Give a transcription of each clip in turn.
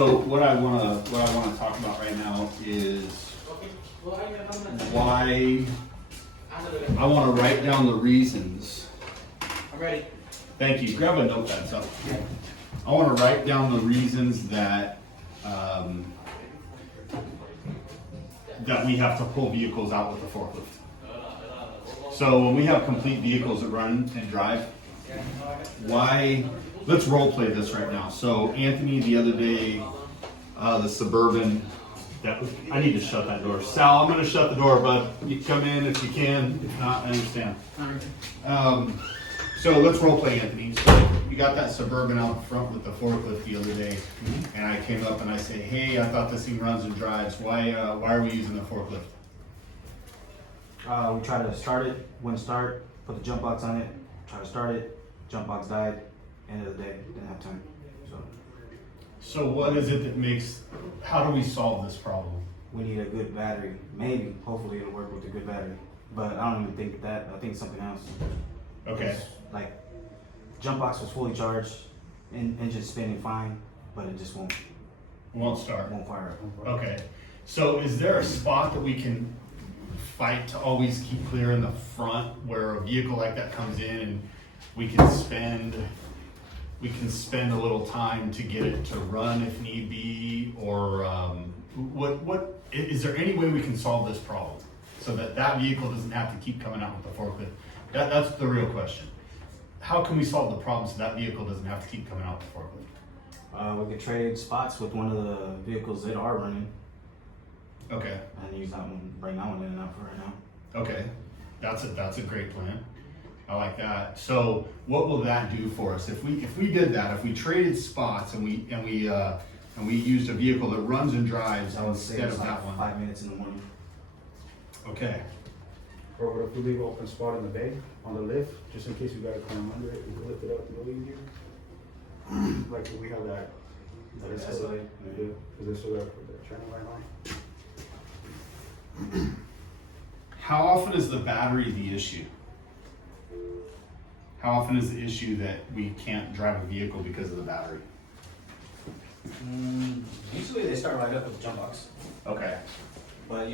So what I wanna talk about right now is why I wanna write down the reasons. I'm ready. Thank you. Grab a notepad. So I wanna write down the reasons that that we have to pull vehicles out with the forklift. So when we have complete vehicles that run and drive, why? Let's role play this right now. So Anthony, the other day, the Suburban. I need to shut that door. Sal, I'm going to shut the door, bud. You come in if you can. If not, I understand. So let's role play, Anthony. So you got that Suburban out front with the forklift the other day, and I came up and I say, "Hey, I thought this thing runs and drives. Why are we using the forklift?" We tried to start it, wouldn't start, put the jump box on it, tried to start it, jump box died, end of the day, didn't have time. So what is it that makes? How do we solve this problem? We need a good battery. Maybe, hopefully it'll work with a good battery. But I don't even think that, I think something else. Okay. It's like, jump box was fully charged, engine spinning fine, but it just won't start. Won't fire up. Okay. So is there a spot that we can fight to always keep clear in the front where a vehicle like that comes in and we can spend a little time to get it to run if need be, or what is there any way we can solve this problem so that vehicle doesn't have to keep coming out with the forklift? That's the real question. How can we solve the problem so that vehicle doesn't have to keep coming out with the forklift? We could trade spots with one of the vehicles that are running. Okay. And use that one, bring that one in and out for right now. Okay, that's a great plan. I like that. So what will that do for us if we did that? If we traded spots and we used a vehicle that runs and drives That would save instead us of that like one? 5 minutes in the morning. Okay. Or what if we leave an open spot in the bay on the lift, just in case you gotta climb under it, we can lift it up a little easier. Like we have that. That's still- like- yeah, cause it's still there for the training line line. How often is the battery the issue? How often is the issue that we can't drive a vehicle because of the battery? Usually they start right up with the jump box. Okay. But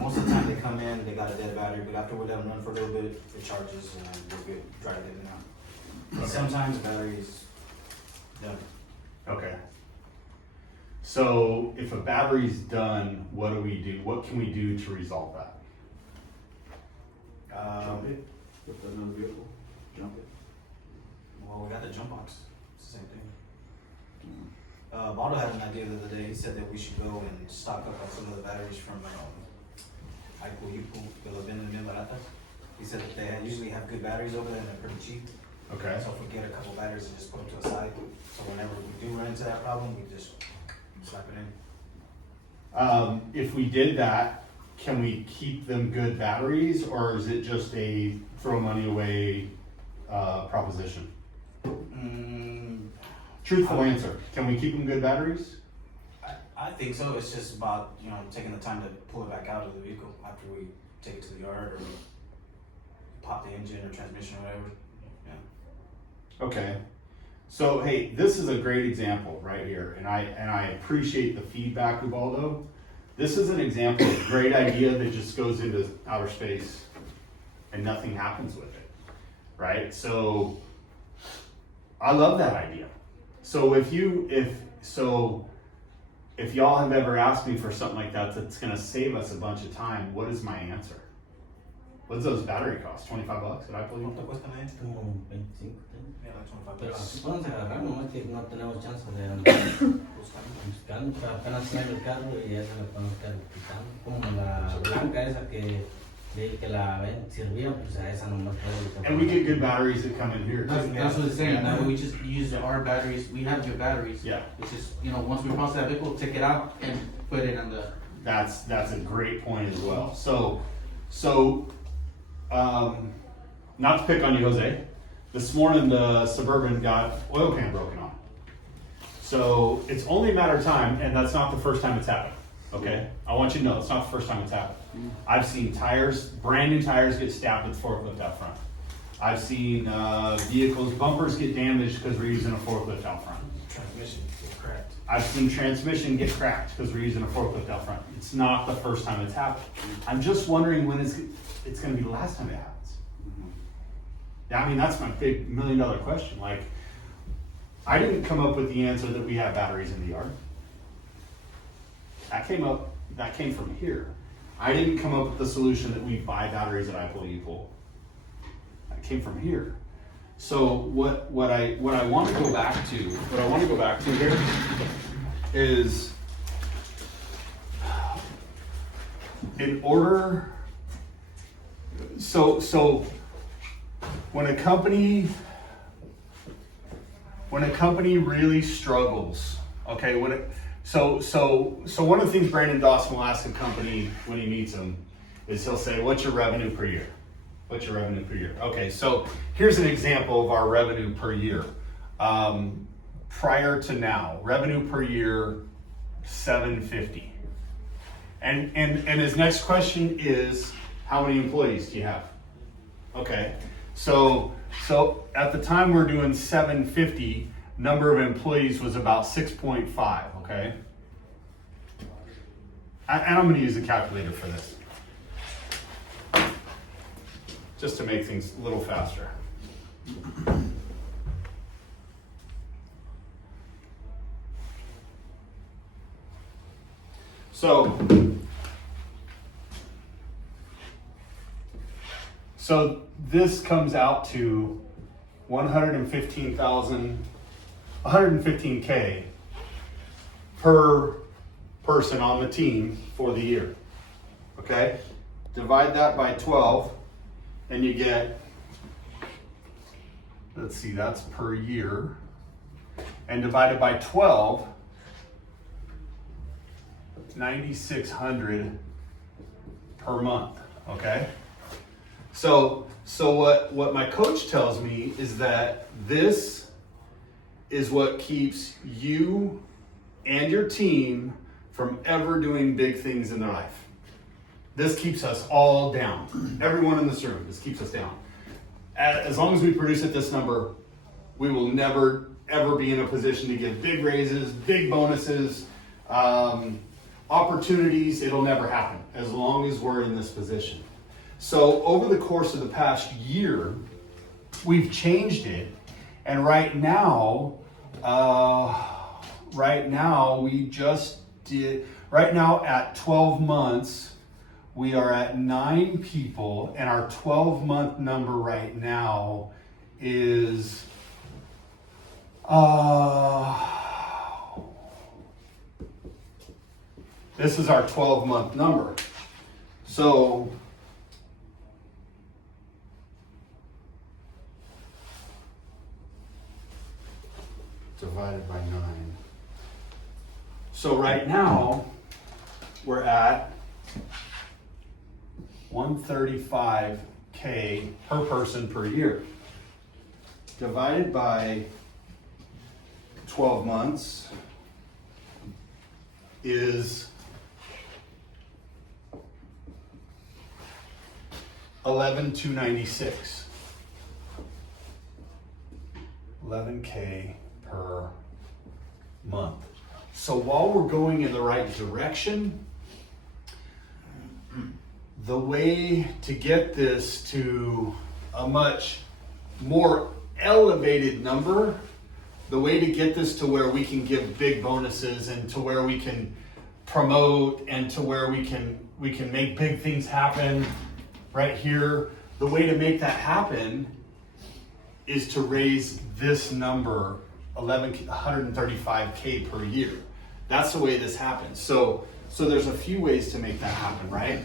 most of the time they come in, they got a dead battery, but after we let them run for a little bit, it charges and we'll get drive it in and out. Okay. Sometimes the battery's done. Okay. So if a battery's done, what do we do? What can we do to resolve that? Jump it with another vehicle, jump it. Well, we got the jump box, it's the same thing. Baldo had an idea the other day. He said that we should go and stock up on some of the batteries from Yupu, de las ventas bien baratas. He said that they usually have good batteries over there and they're pretty cheap. Okay. So if we get a couple batteries and just put them to the side, so whenever we do run into that problem, we just slap it in. If we did that, can we keep them good batteries, or is it just a throw money away proposition? Truthful answer. Can we keep them good batteries? I think so. It's just about, taking the time to pull it back out of the vehicle after we take it to the yard or pop the engine or transmission or whatever. Yeah. Okay. So hey, this is a great example right here, and I appreciate the feedback, Ubaldo. This is an example of a great idea that just goes into outer space and nothing happens with it, right? So I love that idea. So if y'all have ever asked me for something like that that's gonna save us a bunch of time, what is my answer? What does those battery cost? $25? Did I believe? ¿Cuánto cuestan ahí? Como 25, Yeah, like 25 pero bucks. así podemos agarrar, nomás que no tenemos chance de andar buscando, para apenas traer el carro y esa le podemos estar quitando. Como la blanca esa que leí que la servía, pues a esa nomás puedo. And we get good batteries that come in here That's, too. that's what it's saying. That way we just use our batteries. We have good batteries. Yeah. It's just, once we process that vehicle, take it out and put it on the. That's a great point as well. So, not to pick on you, Jose. This morning the Suburban got oil pan broken on. So it's only a matter of time, and that's not the first time it's happened. Okay, I want you to know it's not the first time it's happened. I've seen tires, brand new tires, get stabbed with forklift out front. I've seen vehicles, bumpers get damaged because we're using a forklift out front. Transmission is cracked. I've seen transmission get cracked because we're using a forklift out front. It's not the first time it's happened. I'm just wondering when it's gonna be the last time it happens. Yeah, I mean, that's my big $1 million question. Like, I didn't come up with the answer that we have batteries in the yard. That came from here. I didn't come up with the solution that we buy batteries at I pull, you pull. That came from here. So what I want to go back to here is, in order, so when a company really struggles, okay, so one of the things Brandon Dawson will ask a company when he meets them is he'll say, what's your revenue per year? What's your revenue per year? Okay, so here's an example of our revenue per year. Prior to now, revenue per year, $750. And his next question is, how many employees do you have? Okay, so at the time we're doing $750, number of employees was about 6.5, okay? And I'm gonna use a calculator for this, just to make things a little faster. So this comes out to 115K per person on the team for the year. Okay? Divide that by 12 and you get, let's see, that's per year. And divided by 12, 9,600 per month. Okay? So what my coach tells me is that this is what keeps you and your team from ever doing big things in their life. This keeps us all down. Everyone in this room, this keeps us down. As long as we produce at this number, we will never ever be in a position to give big raises, big bonuses, opportunities. It'll never happen as long as we're in this position. So over the course of the past year, we've changed it, and right now at 12 months, we are at 9 people, and our 12-month number right now is this is our 12-month number. So divided by 9. So right now, we're at 135K per person per year. Divided by 12 months is 11,296. 11K per month. So while we're going in the right direction, the way to get this to a much more elevated number, the way to get this to where we can give big bonuses and to where we can promote and to where we can make big things happen right here, the way to make that happen is to raise this number 135K per year. That's the way this happens. So there's a few ways to make that happen, right?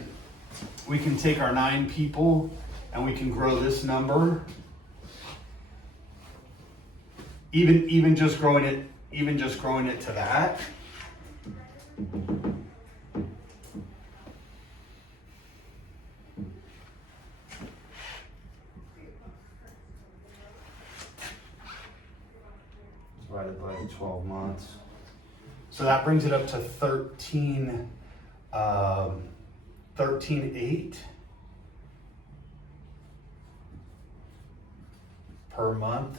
We can take our 9 people and we can grow this number. Even just growing it to that. Divided by 12 months. So that brings it up to 13.8 per month.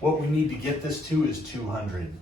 What we need to get this to is 200.